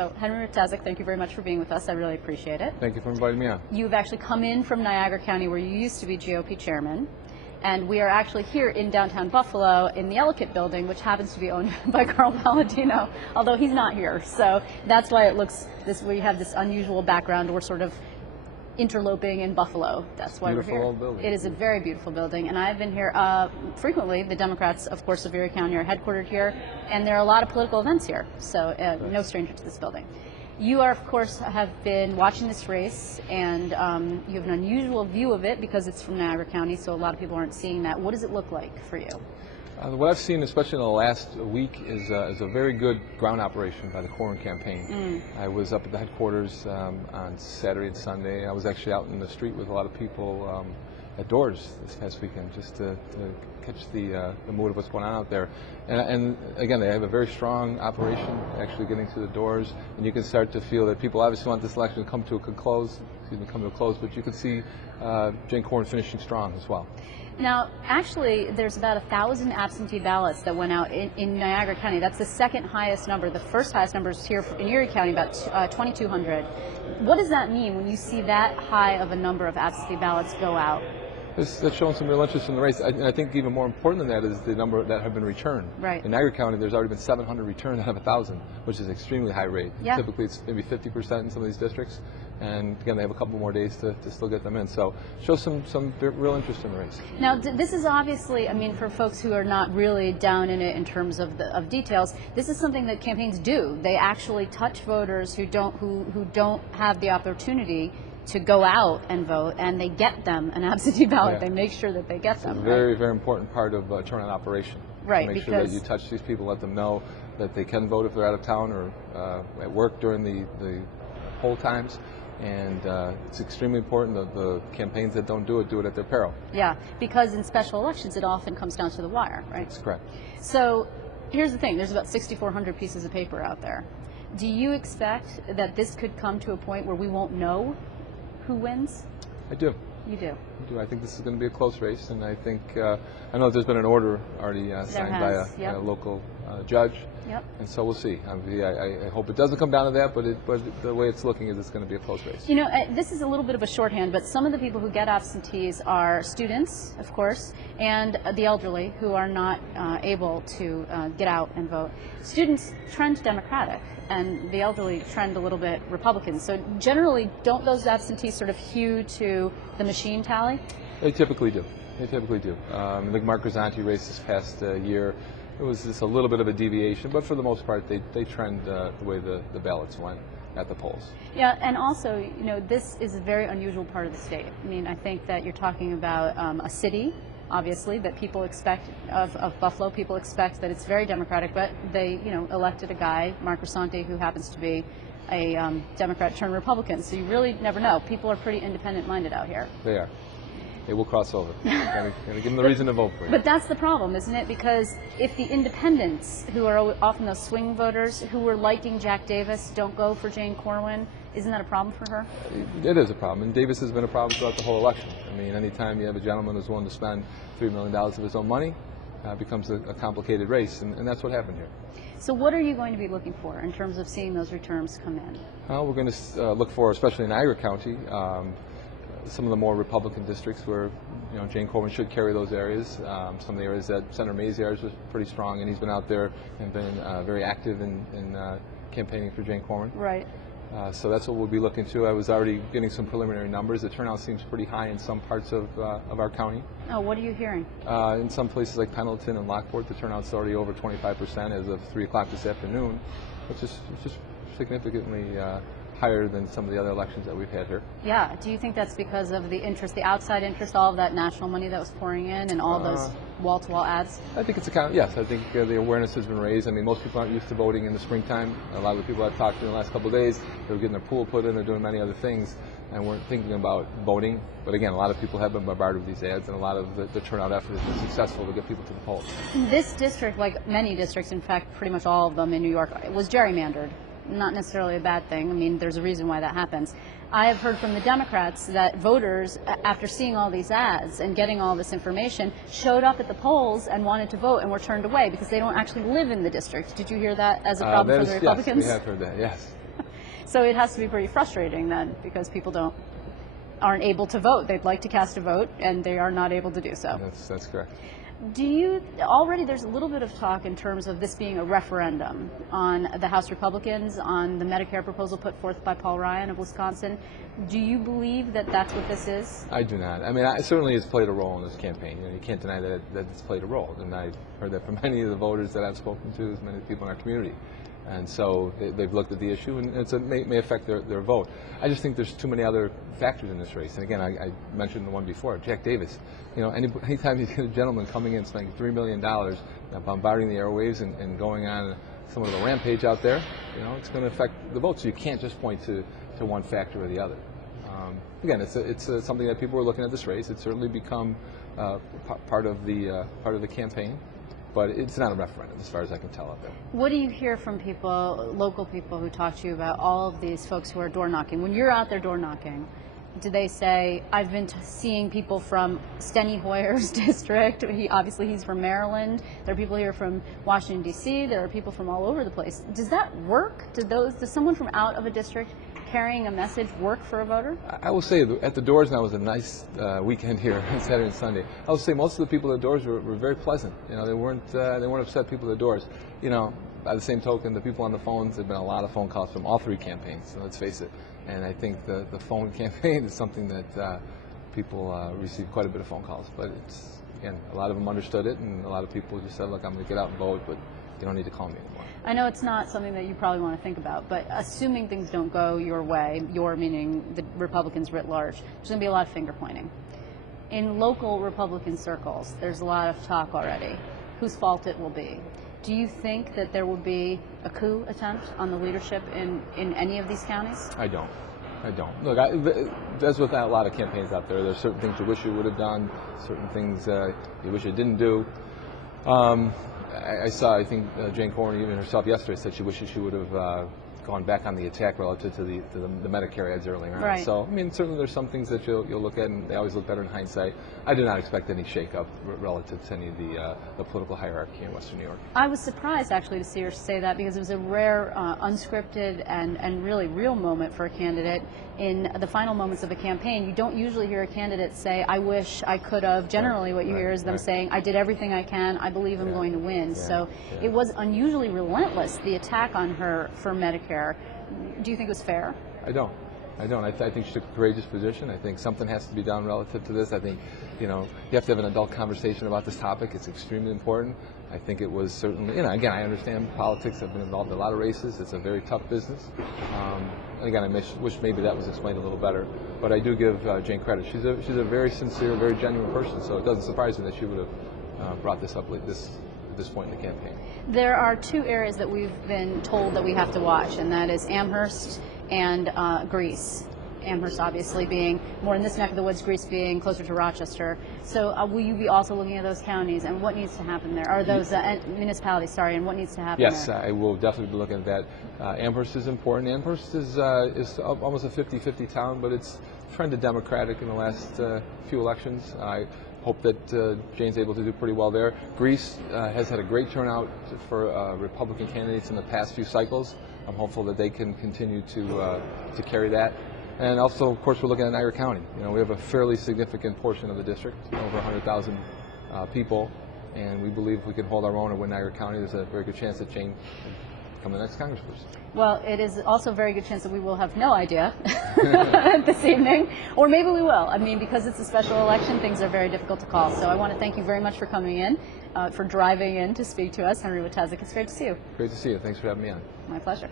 So Henry Ratazik, thank you very much for being with us. I really appreciate it. Thank you for inviting me on. You've actually come in from Niagara County, where you used to be GOP chairman. And we are actually here in downtown Buffalo in the Ellicott building, which happens to be owned by Carl Palladino, although he's not here. So that's why it looks this. We have this unusual background. We're sort of interloping in Buffalo. That's why Beautiful we're here. old building. It is a very beautiful building, and I've been here frequently. The Democrats, of course, of Erie County are headquartered here, and there are a lot of political events here. So no stranger to this building. You are, of course, have been watching this race, and you have an unusual view of it because it's from Niagara County, so a lot of people aren't seeing that. What does it look like for you? What I've seen, especially in the last week, is a very good ground operation by the Corwin campaign. I was up at the headquarters on Saturday and Sunday. I was actually out in the street with a lot of people at doors this past weekend just to catch the mood of what's going on out there. And again, they have a very strong operation actually getting to the doors, and you can start to feel that people obviously want this election to come to a close, but you can see Jane Corwin finishing strong as well. Now, actually, there's about 1,000 absentee ballots that went out in Niagara County. That's the second highest number. The first highest number is here in Erie County, about 2,200. What does that mean when you see that high of a number of absentee ballots go out? That's showing some real interest in the race. I think even more important than that is the number that have been returned. Right. In Niagara County, there's already been 700 returned out of 1,000, which is an extremely high rate. Yeah. Typically, it's maybe 50% in some of these districts. And again, they have a couple more days to still get them in. So shows some real interest in the race. Now, this is obviously, I mean, for folks who are not really down in it in terms of details, this is something that campaigns do. They actually touch voters who don't have the opportunity to go out and vote, and they get them an absentee ballot. Yeah. They make sure that they get them. It's a very, very important part of turnout operation. Right, Make sure that you touch these people, let them know that they can vote if they're out of town or at work during the poll times. And it's extremely important that the campaigns that don't do it at their peril. Yeah, because in special elections, it often comes down to the wire, right? That's correct. So here's the thing. There's about 6,400 pieces of paper out there. Do you expect that this could come to a point where we won't know who wins? I do. You do? I do. I think this is going to be a close race, and I think, I know there's been an order already signed by a local judge. Yep. And so we'll see. I hope it doesn't come down to that, but the way it's looking is it's going to be a close race. You know, this is a little bit of a shorthand, but some of the people who get absentees are students, of course, and the elderly who are not able to get out and vote. Students trend Democratic, and the elderly trend a little bit Republican. So generally, don't those absentees sort of hew to the machine tally? They typically do. They typically do. The Mark Grisanti race this past year, it was just a little bit of a deviation, but for the most part, they trend the way the ballots went at the polls. Yeah, and also, you know, this is a very unusual part of the state. I mean, I think that you're talking about a city, obviously, that people expect of Buffalo. People expect that it's very Democratic, but they, you know, elected a guy, Mark Grisanti, who happens to be a Democrat turned Republican. So you really never know. People are pretty independent-minded out here. They are. They will cross over. Gotta give them the reason to vote for you. But that's the problem, isn't it? Because if the independents, who are often those swing voters, who were liking Jack Davis, don't go for Jane Corwin, isn't that a problem for her? It is a problem, and Davis has been a problem throughout the whole election. I mean, anytime you have a gentleman who's willing to spend $3 million of his own money, it becomes a complicated race, and that's what happened here. So what are you going to be looking for in terms of seeing those returns come in? We're going to look for, especially in Niagara County, some of the more Republican districts where, you know, Jane Corwin should carry those areas. Some of the areas that Senator Maziarz was pretty strong, and he's been out there and been very active in campaigning for Jane Corwin. Right. So that's what we'll be looking to. I was already getting some preliminary numbers. The turnout seems pretty high in some parts of our county. Oh, what are you hearing? In some places like Pendleton and Lockport, the turnout's already over 25% as of 3 o'clock this afternoon, which is just significantly higher than some of the other elections that we've had here. Yeah. Do you think that's because of the interest, the outside interest, all of that national money that was pouring in and all those wall-to-wall ads? I think it's yes. I think the awareness has been raised. I mean, most people aren't used to voting in the springtime. A lot of the people I've talked to in the last couple of days, they were getting their pool put in, they're doing many other things, and weren't thinking about voting. But again, a lot of people have been bombarded with these ads, and a lot of the turnout effort has been successful to get people to the polls. This district, like many districts, in fact, pretty much all of them in New York, was gerrymandered. Not necessarily a bad thing. I mean, there's a reason why that happens. I have heard from the Democrats that voters, after seeing all these ads and getting all this information, showed up at the polls and wanted to vote and were turned away because they don't actually live in the district. Did you hear that as a problem for the Republicans? Yes, we have heard that, yes. So it has to be pretty frustrating then, because people aren't able to vote. They'd like to cast a vote, and they are not able to do so. That's correct. There's a little bit of talk in terms of this being a referendum on the House Republicans, on the Medicare proposal put forth by Paul Ryan of Wisconsin. Do you believe that that's what this is? I do not. I mean, certainly it's played a role in this campaign. You can't deny that it's played a role. And I've heard that from many of the voters that I've spoken to, as many people in our community. And so they've looked at the issue, and it may affect their vote. I just think there's too many other factors in this race. And again, I mentioned the one before, Jack Davis. Anytime you get a gentleman coming in spending $3 million, bombarding the airwaves and going on some of the rampage out there, it's going to affect the vote. So you can't just point to one factor or the other. Again, it's something that people are looking at this race. It's certainly become part of the campaign. But it's not a referendum, as far as I can tell out there. What do you hear from people, local people, who talk to you about all of these folks who are door knocking? When you're out there door knocking, do they say, I've been seeing people from Steny Hoyer's district, he's from Maryland, there are people here from Washington, D.C., there are people from all over the place. Does that work? Does someone from out of a district carrying a message work for a voter? I will say at the doors, now was a nice weekend here on Saturday and Sunday. I will say most of the people at the doors were very pleasant. They weren't upset people at the doors. By the same token, the people on the phones, there have been a lot of phone calls from all three campaigns, so let's face it. And I think the phone campaign is something that people receive quite a bit of phone calls. But again, a lot of them understood it, and a lot of people just said, look, I'm going to get out and vote, but you don't need to call me anymore. I know it's not something that you probably want to think about, but assuming things don't go your way, your meaning the Republicans writ large, there's going to be a lot of finger pointing. In local Republican circles, there's a lot of talk already, whose fault it will be. Do you think that there will be a coup attempt on the leadership in any of these counties? I don't. Look, as with a lot of campaigns out there, there's certain things you wish you would have done, certain things you wish you didn't do. I think Jane Cornyn, even herself yesterday, said she wishes she would have gone back on the attack relative to the Medicare ads earlier on. Right. So, certainly there's some things that you'll look at, and they always look better in hindsight. I do not expect any shakeup relative to any of the political hierarchy in Western New York. I was surprised, actually, to see her say that, because it was a rare, unscripted, and really real moment for a candidate in the final moments of a campaign. You don't usually hear a candidate say, I wish I could have. Generally, what you hear is them saying, I did everything I can, I believe I'm going to win. So it was unusually relentless, the attack on her for Medicare. Do you think it was fair? I don't. I think she took a courageous position. I think something has to be done relative to this. I think, you have to have an adult conversation about this topic. It's extremely important. I think it was certainly, again, I understand politics. I've been involved in a lot of races. It's a very tough business. And again, I wish maybe that was explained a little better. But I do give Jane credit. She's a very sincere, very genuine person. So it doesn't surprise me that she would have brought this up at this point in the campaign. There are two areas that we've been told that we have to watch, and that is Amherst and Greece. Amherst obviously being more in this neck of the woods, Greece being closer to Rochester. So will you be also looking at those counties and what needs to happen there? Or those municipalities, and what needs to happen there? Yes, I will definitely be looking at that. Amherst is important. Amherst is almost a 50-50 town, but it's trended Democratic in the last few elections. I hope that Jane's able to do pretty well there. Greece has had a great turnout for Republican candidates in the past few cycles. I'm hopeful that they can continue to carry that. And also, of course, we're looking at Niagara County. We have a fairly significant portion of the district, over 100,000 people, and we believe if we can hold our own and win Niagara County, there's a very good chance that Jane can become the next congressperson. Well, it is also a very good chance that we will have no idea this evening, or maybe we will. Because it's a special election, things are very difficult to call. So I want to thank you very much for coming in, for driving in to speak to us. Henry Wojtaszek, it's great to see you. Great to see you. Thanks for having me on. My pleasure.